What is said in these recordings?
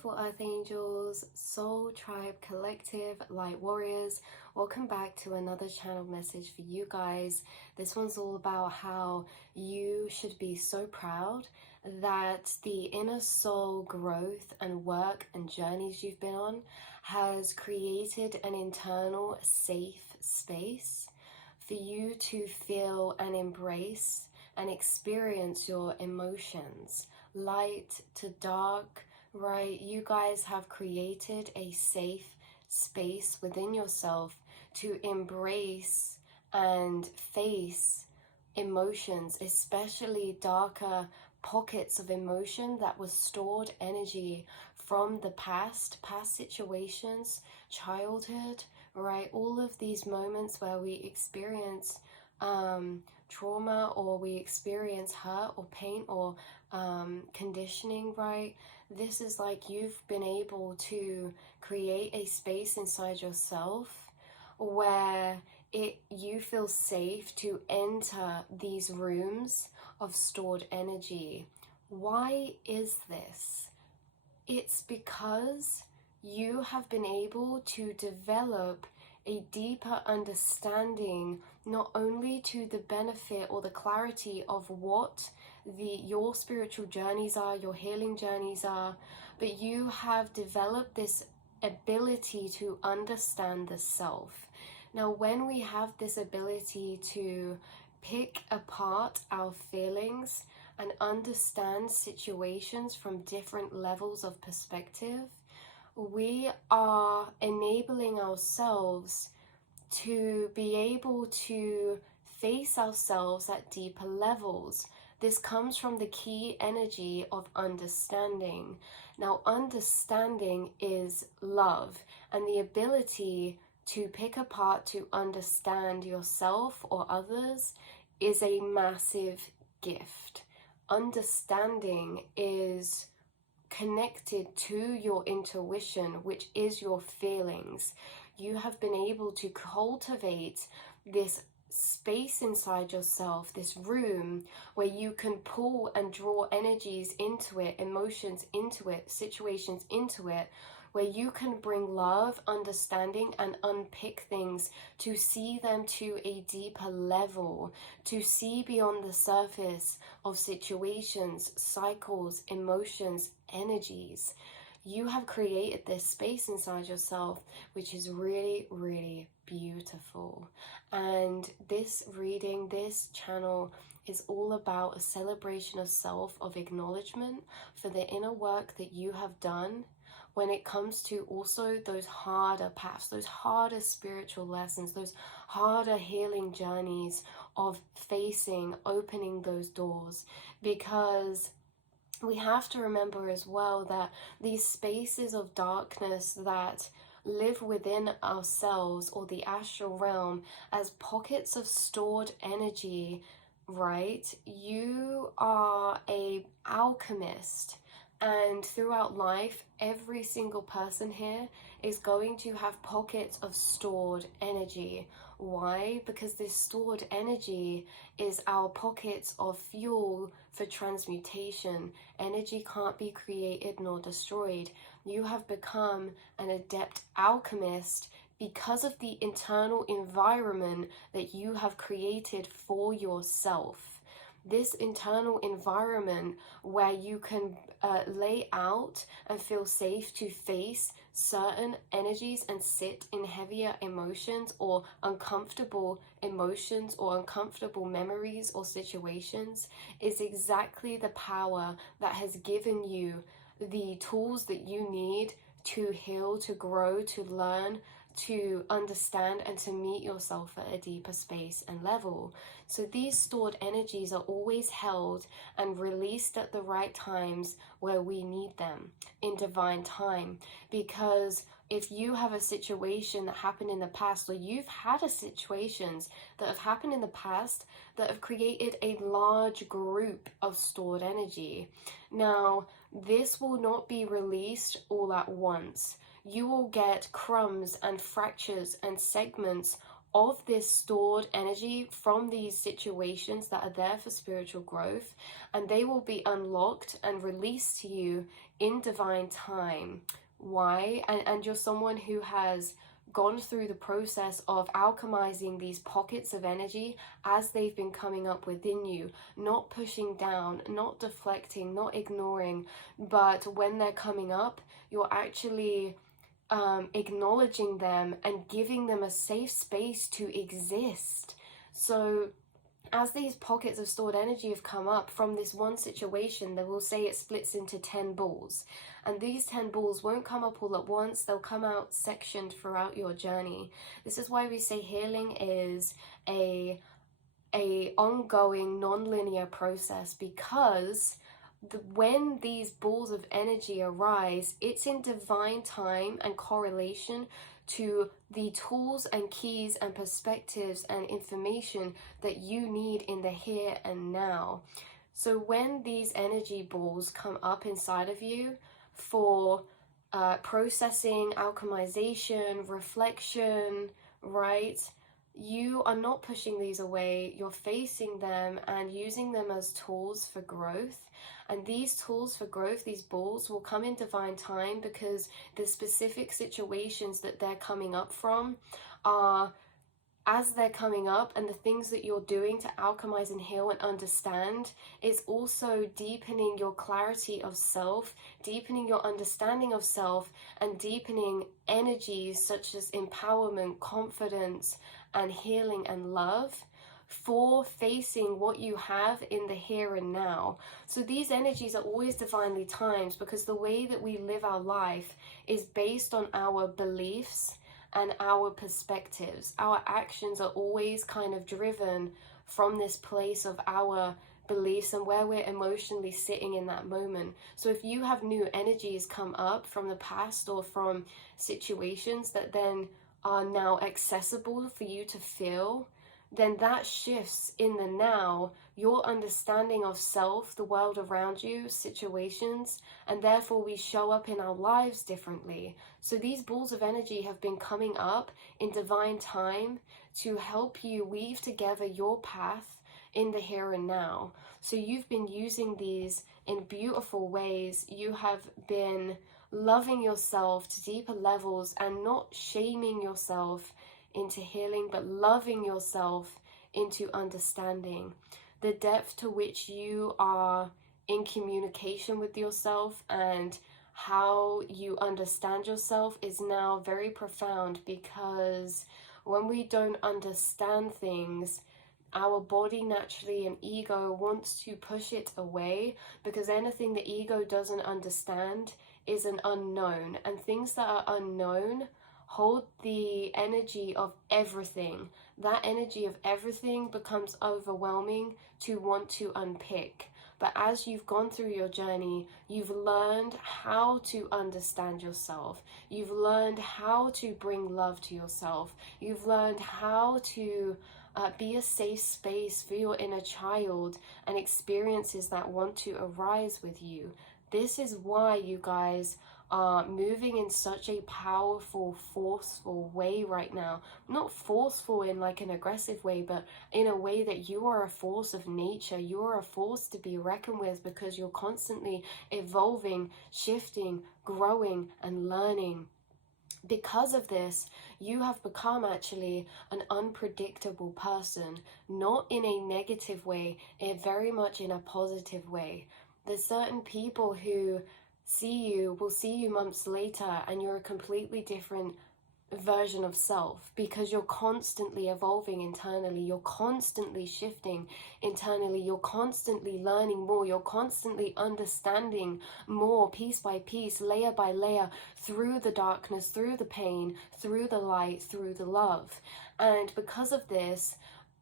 beautiful Earth Angels, Soul Tribe Collective, Light Warriors. Welcome back to another channel message for you guys. This one's all about how you should be so proud that the inner soul growth and work and journeys you've been on has created an internal safe space for you to feel and embrace and experience your emotions, light to dark, right? You guys have created a safe space within yourself to embrace and face emotions, especially darker pockets of emotion that was stored energy from the past situations, childhood, right? All of these moments where we experience trauma, or we experience hurt or pain or conditioning, right? This is like you've been able to create a space inside yourself where you feel safe to enter these rooms of stored energy. Why is this? It's because you have been able to develop a deeper understanding, not only to the benefit or the clarity of what your spiritual journeys are, your healing journeys are, but you have developed this ability to understand the self. Now, when we have this ability to pick apart our feelings and understand situations from different levels of perspective, we are enabling ourselves to be able to face ourselves at deeper levels. This comes from the key energy of understanding. Now, understanding is love, and the ability to pick apart, to understand yourself or others is a massive gift. Understanding is connected to your intuition, which is your feelings. You have been able to cultivate this space inside yourself, this room where you can pull and draw energies into it, emotions into it, situations into it, where you can bring love, understanding, and unpick things to see them to a deeper level, to see beyond the surface of situations, cycles, emotions, energies. You have created this space inside yourself, which is really, really beautiful. And this reading, this channel is all about a celebration of self, of acknowledgement for the inner work that you have done when it comes to also those harder paths, those harder spiritual lessons, those harder healing journeys of facing, opening those doors. Because we have to remember as well that these spaces of darkness that live within ourselves, or the astral realm, as pockets of stored energy, right? You are an alchemist. And throughout life, every single person here is going to have pockets of stored energy. Why? Because this stored energy is our pockets of fuel for transmutation. Energy can't be created nor destroyed. You have become an adept alchemist because of the internal environment that you have created for yourself. This internal environment where you can lay out and feel safe to face certain energies and sit in heavier emotions or uncomfortable emotions or uncomfortable memories or situations is exactly the power that has given you the tools that you need to heal, to grow, to learn, to understand, and to meet yourself at a deeper space and level. So these stored energies are always held and released at the right times where we need them, in divine time. Because if you have a situation that happened in the past, or you've had situations that have happened in the past that have created a large group of stored energy, now this will not be released all at once. You will get crumbs and fractures and segments of this stored energy from these situations that are there for spiritual growth, and they will be unlocked and released to you in divine time. Why? And you're someone who has gone through the process of alchemizing these pockets of energy as they've been coming up within you, not pushing down, not deflecting, not ignoring, but when they're coming up, you're actually acknowledging them and giving them a safe space to exist. So as these pockets of stored energy have come up from this one situation, they will say it splits into 10 balls. And these 10 balls won't come up all at once, they'll come out sectioned throughout your journey. This is why we say healing is a ongoing non-linear process, because when these balls of energy arise, it's in divine time and correlation to the tools and keys and perspectives and information that you need in the here and now. So when these energy balls come up inside of you for processing, alchemization, reflection, right? You are not pushing these away, you're facing them and using them as tools for growth. And these tools for growth, these balls, will come in divine time, because the specific situations that they're coming up from are, as they're coming up, and the things that you're doing to alchemize and heal and understand, it's also deepening your clarity of self, deepening your understanding of self, and deepening energies such as empowerment, confidence, and healing and love for facing what you have in the here and now. So these energies are always divinely timed, because the way that we live our life is based on our beliefs and our perspectives. Our actions are always kind of driven from this place of our beliefs and where we're emotionally sitting in that moment. So if you have new energies come up from the past or from situations that then are now accessible for you to feel, then that shifts in the now your understanding of self, the world around you, situations, and therefore we show up in our lives differently. So these balls of energy have been coming up in divine time to help you weave together your path in the here and now. So you've been using these in beautiful ways. You have been loving yourself to deeper levels and not shaming yourself into healing, but loving yourself into understanding. The depth to which you are in communication with yourself and how you understand yourself is now very profound, because when we don't understand things, our body naturally and ego wants to push it away, because anything the ego doesn't understand is an unknown, and things that are unknown hold the energy of everything. That energy of everything becomes overwhelming to want to unpick. But as you've gone through your journey, you've learned how to understand yourself. You've learned how to bring love to yourself. You've learned how to be a safe space for your inner child and experiences that want to arise with you. This is why you guys are moving in such a powerful, forceful way right now. Not forceful in like an aggressive way, but in a way that you are a force of nature. You are a force to be reckoned with, because you're constantly evolving, shifting, growing, and learning. Because of this, you have become actually an unpredictable person, not in a negative way, very much in a positive way. There's certain people who will see you months later and you're a completely different version of self, because you're constantly evolving internally, you're constantly shifting internally, you're constantly learning more, you're constantly understanding more, piece by piece, layer by layer, through the darkness, through the pain, through the light, through the love. And because of this,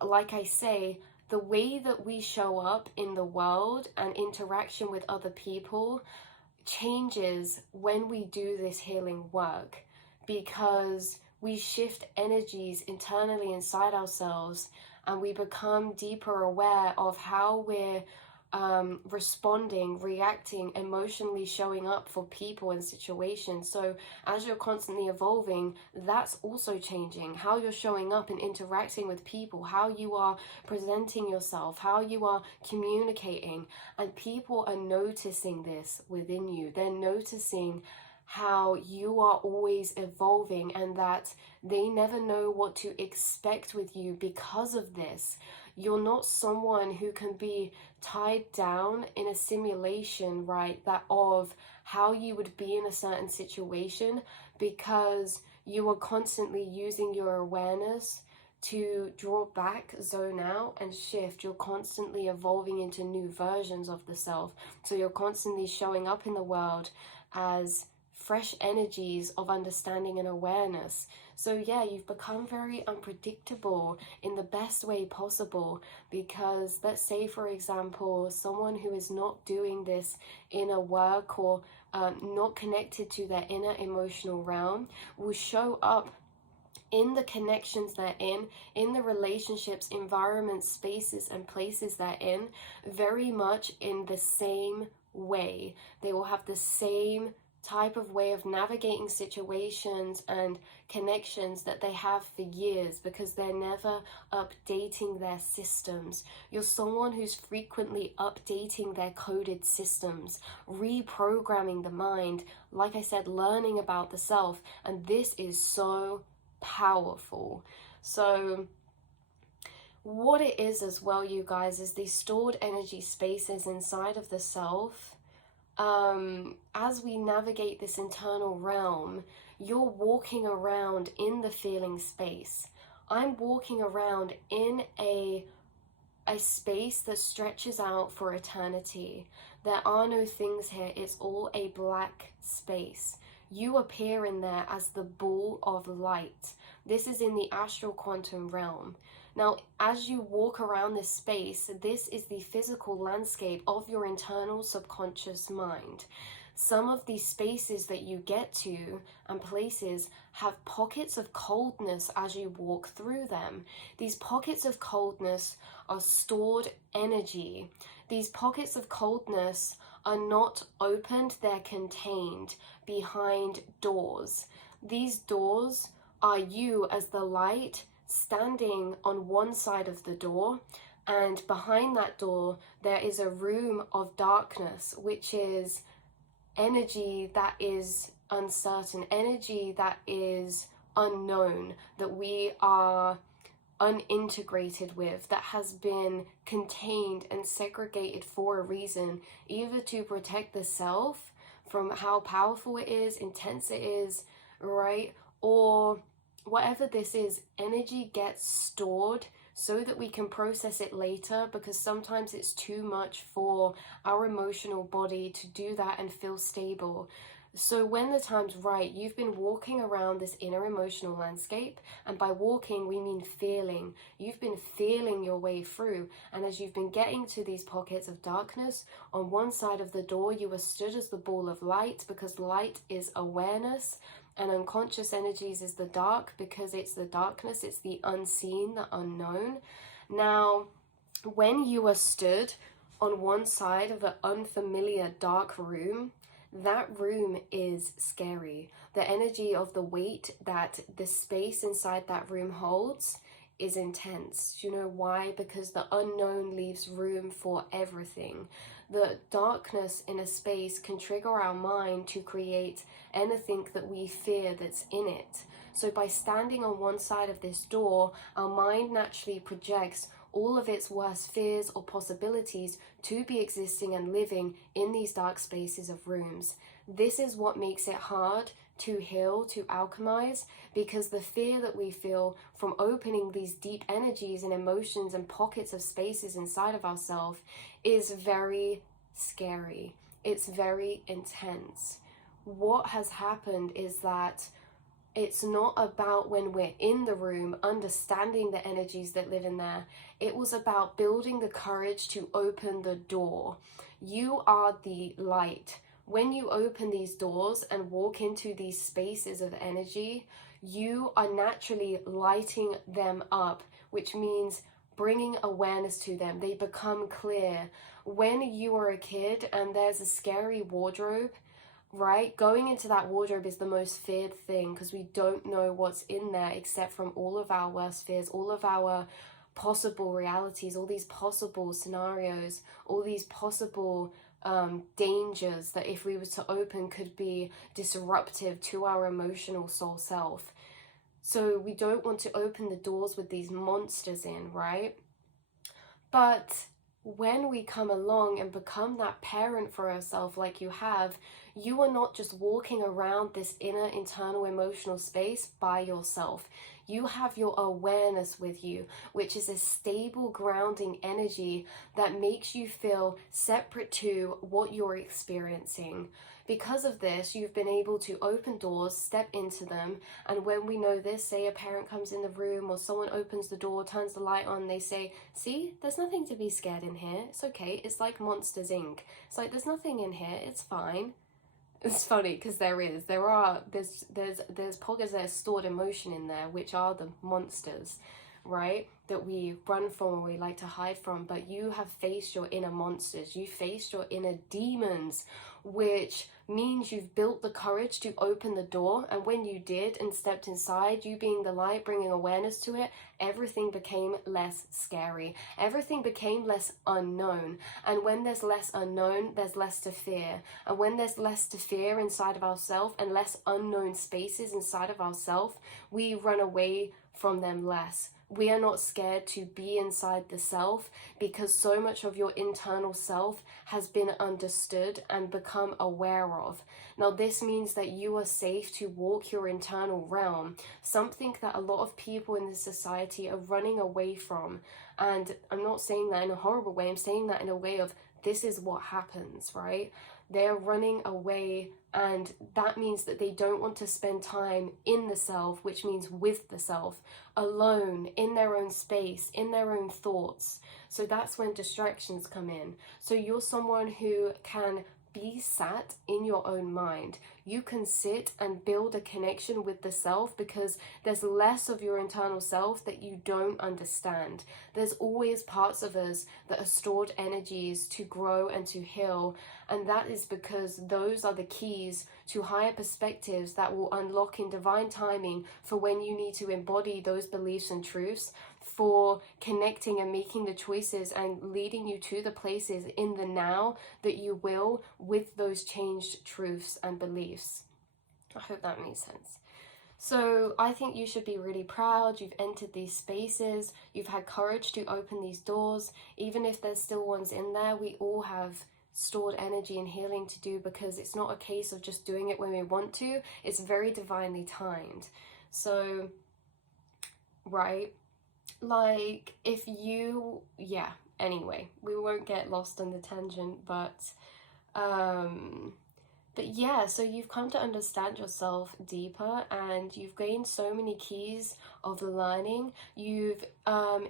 like I say, the way that we show up in the world and interaction with other people changes when we do this healing work, because we shift energies internally inside ourselves and we become deeper aware of how we're responding, reacting, emotionally showing up for people and situations. So as you're constantly evolving, that's also changing. How you're showing up and interacting with people, how you are presenting yourself, how you are communicating. And people are noticing this within you. They're noticing how you are always evolving and that they never know what to expect with you because of this. You're not someone who can be tied down in a simulation, right, that of how you would be in a certain situation, because you are constantly using your awareness to draw back, zone out, and shift. You're constantly evolving into new versions of the self. So you're constantly showing up in the world as fresh energies of understanding and awareness. So yeah, you've become very unpredictable in the best way possible, because let's say, for example, someone who is not doing this inner work or not connected to their inner emotional realm will show up in the connections they're in the relationships, environments, spaces, and places they're in, very much in the same way. They will have the same type of way of navigating situations and connections that they have for years, because they're never updating their systems. You're someone who's frequently updating their coded systems, reprogramming the mind, like I said, learning about the self, and this is so powerful. So what it is as well, you guys, is these stored energy spaces inside of the self. As we navigate this internal realm, you're walking around in the feeling space. I'm walking around in a space that stretches out for eternity. There are no things here. It's all a black space. You appear in there as the ball of light. This is in the astral quantum realm. Now, as you walk around this space, this is the physical landscape of your internal subconscious mind. Some of these spaces that you get to and places have pockets of coldness as you walk through them. These pockets of coldness are stored energy. These pockets of coldness are not opened, they're contained behind doors. These doors are you as the light standing on one side of the door, and behind that door there is a room of darkness, which is energy that is uncertain, energy that is unknown, that we are unintegrated with, that has been contained and segregated for a reason, either to protect the self from how powerful it is, intense it is, right? Or whatever this is, energy gets stored so that we can process it later, because sometimes it's too much for our emotional body to do that and feel stable. So when the time's right, you've been walking around this inner emotional landscape, and by walking we mean feeling. You've been feeling your way through, and as you've been getting to these pockets of darkness, on one side of the door you are stood as the ball of light, because light is awareness, and unconscious energies is the dark, because it's the darkness, it's the unseen, the unknown. Now, when you are stood on one side of an unfamiliar dark room, that room is scary. The energy of the weight that the space inside that room holds is intense. Do you know why? Because the unknown leaves room for everything. The darkness in a space can trigger our mind to create anything that we fear that's in it. So by standing on one side of this door, our mind naturally projects all of its worst fears or possibilities to be existing and living in these dark spaces of rooms. This is what makes it hard to heal, to alchemize, because the fear that we feel from opening these deep energies and emotions and pockets of spaces inside of ourselves is very scary. It's very intense. What has happened is that it's not about when we're in the room understanding the energies that live in there. It was about building the courage to open the door. You are the light. When you open these doors and walk into these spaces of energy, you are naturally lighting them up, which means bringing awareness to them. They become clear. when you are a kid and there's a scary wardrobe, right? Going into that wardrobe is the most feared thing because we don't know what's in there except from all of our worst fears, all of our possible realities, all these possible scenarios, all these possible dangers that if we were to open could be disruptive to our emotional soul self. So we don't want to open the doors with these monsters in, right? But when we come along and become that parent for ourselves like you have, you are not just walking around this inner internal emotional space by yourself. You have your awareness with you, which is a stable grounding energy that makes you feel separate to what you're experiencing. Because of this, you've been able to open doors, step into them, and when we know this, say a parent comes in the room or someone opens the door, turns the light on, they say, see, there's nothing to be scared in here, it's okay, it's like Monsters Inc. It's like, there's nothing in here, it's fine. It's funny because there's pockets that are stored emotion in there, which are the monsters, right, that we run from or we like to hide from. But you have faced your inner monsters, you faced your inner demons, which means you've built the courage to open the door. And when you did and stepped inside, you being the light, bringing awareness to it, everything became less scary, everything became less unknown. And when there's less unknown, there's less to fear. And when there's less to fear inside of ourselves and less unknown spaces inside of ourselves, we run away from them less. We are not scared to be inside the self because so much of your internal self has been understood and become aware of. Now, this means that you are safe to walk your internal realm, something that a lot of people in this society are running away from. And I'm not saying that in a horrible way, I'm saying that in a way of this is what happens, right? They're running away, and that means that they don't want to spend time in the self, which means with the self, alone, in their own space, in their own thoughts. So that's when distractions come in. So you're someone who can be sat in your own mind. You can sit and build a connection with the self because there's less of your internal self that you don't understand. There's always parts of us that are stored energies to grow and to heal, and that is because those are the keys to higher perspectives that will unlock in divine timing for when you need to embody those beliefs and truths, for connecting and making the choices and leading you to the places in the now that you will with those changed truths and beliefs. I hope that makes sense. So I think you should be really proud. You've entered these spaces. You've had courage to open these doors. Even if there's still ones in there, we all have stored energy and healing to do, because it's not a case of just doing it when we want to. It's very divinely timed. So, right, like if you, anyway, we won't get lost on the tangent, but yeah, so you've come to understand yourself deeper, and you've gained so many keys of the learning. You've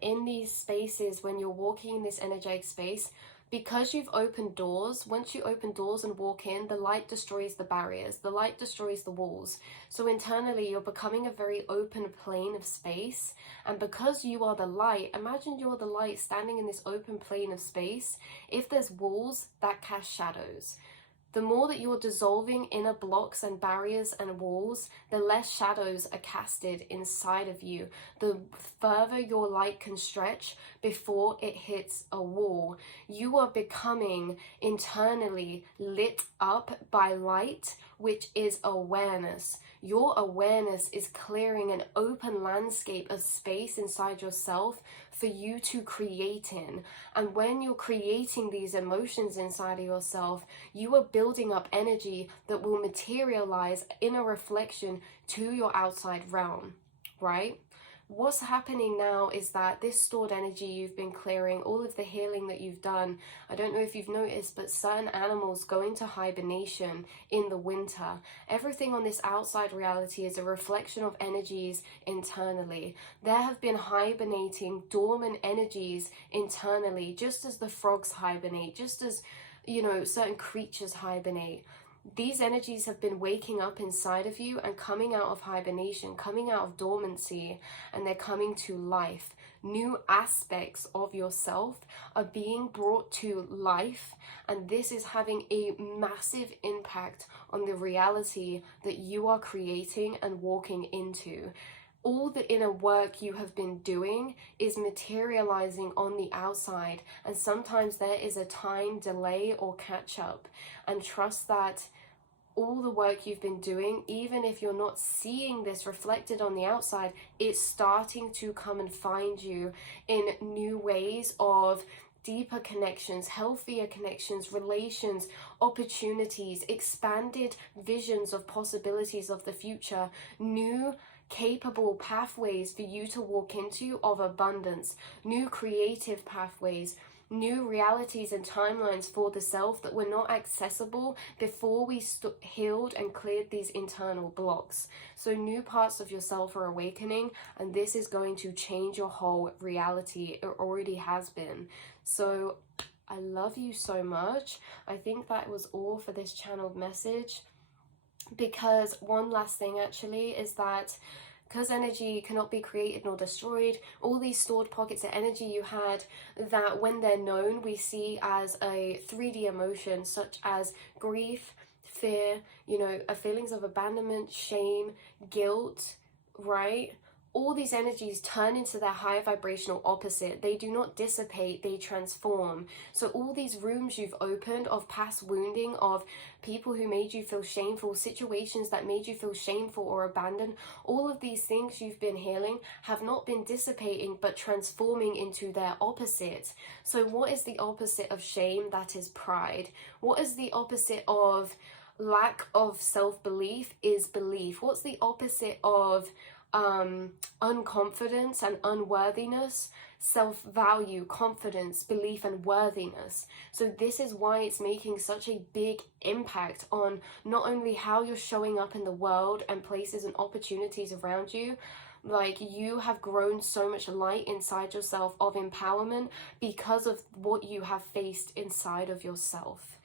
in these spaces, when you're walking in this energetic space, because you've opened doors, once you open doors and walk in, the light destroys the barriers, the light destroys the walls. So internally, you're becoming a very open plane of space. And because you are the light, imagine you're the light standing in this open plane of space. If there's walls, that cast shadows. The more that you're dissolving inner blocks and barriers and walls, the less shadows are casted inside of you. The further your light can stretch before it hits a wall. You are becoming internally lit up by light, which is awareness. Your awareness is clearing an open landscape of space inside yourself for you to create in. And when you're creating these emotions inside of yourself, you are building up energy that will materialize in a reflection to your outside realm, right? What's happening now is that this stored energy you've been clearing, all of the healing that you've done, I don't know if you've noticed, but certain animals go into hibernation in the winter. Everything on this outside reality is a reflection of energies internally. There have been hibernating, dormant energies internally, just as the frogs hibernate, just as, certain creatures hibernate. These energies have been waking up inside of you and coming out of hibernation, coming out of dormancy, and they're coming to life. new aspects of yourself are being brought to life, and this is having a massive impact on the reality that you are creating and walking into. All the inner work you have been doing is materializing on the outside, and sometimes there is a time delay or catch up. And trust that all the work you've been doing, even if you're not seeing this reflected on the outside, it's starting to come and find you in new ways of deeper connections, healthier connections, relations, opportunities, expanded visions of possibilities of the future, new capable pathways for you to walk into of abundance, new creative pathways, new realities and timelines for the self that were not accessible before we healed and cleared these internal blocks. So new parts of yourself are awakening, and this is going to change your whole reality. It already has been. So I love you so much. I think that was all for this channeled message, because one last thing actually is that because energy cannot be created nor destroyed, all these stored pockets of energy you had that when they're known we see as a 3D emotion, such as grief, fear, feelings of abandonment, shame, guilt, right? All these energies turn into their higher vibrational opposite. They do not dissipate, they transform. So all these rooms you've opened of past wounding, of people who made you feel shameful, situations that made you feel shameful or abandoned, all of these things you've been healing have not been dissipating but transforming into their opposite. So what is the opposite of shame? That is pride. What is the opposite of lack of self-belief? Is belief. What's the opposite of unconfidence and unworthiness? Self-value, confidence, belief, and worthiness. So this is why it's making such a big impact on not only how you're showing up in the world and places and opportunities around you. Like, you have grown so much light inside yourself of empowerment because of what you have faced inside of yourself.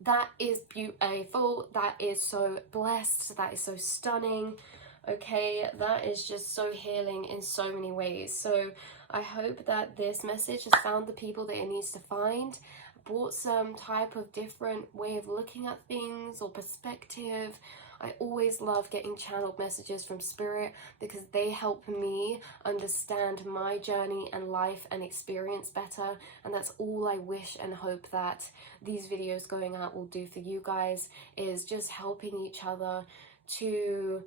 That is beautiful. That is so blessed. That is so stunning. Okay, that is just so healing in so many ways. So I hope that this message has found the people that it needs to find, brought some type of different way of looking at things or perspective. I always love getting channeled messages from spirit because they help me understand my journey and life and experience better, and that's all I wish and hope that these videos going out will do for you guys, is just helping each other to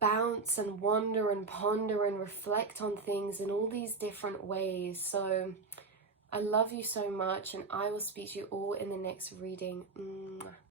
bounce and wonder and ponder and reflect on things in all these different ways. So I love you so much, and I will speak to you all in the next reading.